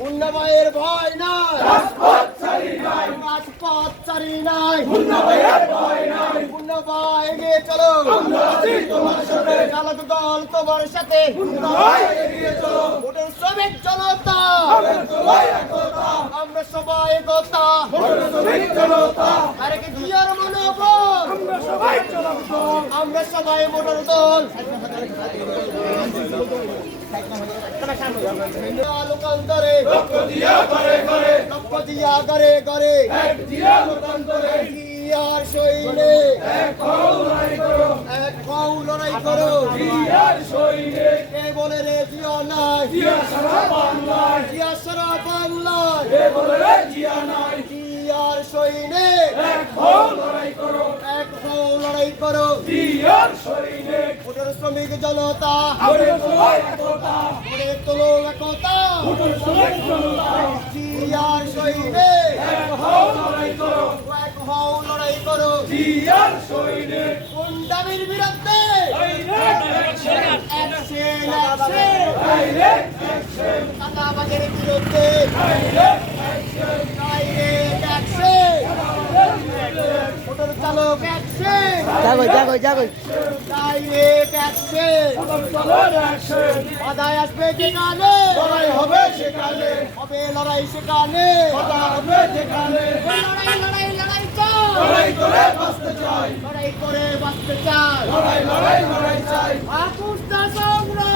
মুন্নাভাইয়ের ভয় নাই, রাজপথ ছাড়ি নাই, মুন্নাভাই এগিয়ে চলো, চালক দল তোমার সাথে, ভোটের শ্রমিক জনতা, আমরা সবাই একতা, আরে কি জিয়ার মনোবল, আমরা সবাই মোটর দল, লোকান্তরে লক্ষ দিয়া ঘরে ঘরে জিয়ার সৈনে এক হও লড়াই করো, কে বলে রে জিয়া নাই, জিয়া সারা বাংলায়, জিয়ার সৈনে এক হও লড়াই করো, ভোটের শ্রমিক জনতা, ভোটের তোলো একতা, জিয়ার সৈনে এক হও লড়াই করো, কোন দাবির বিরুদ্ধে চাঁদাবাজের বিরুদ্ধে মোটর চালক বাধায় আসবে যেখানে হবে সেখানে হবে লড়াই, সেখানে লড়াই করে বাঁচতে চাই, আকুশ সংগ্রাম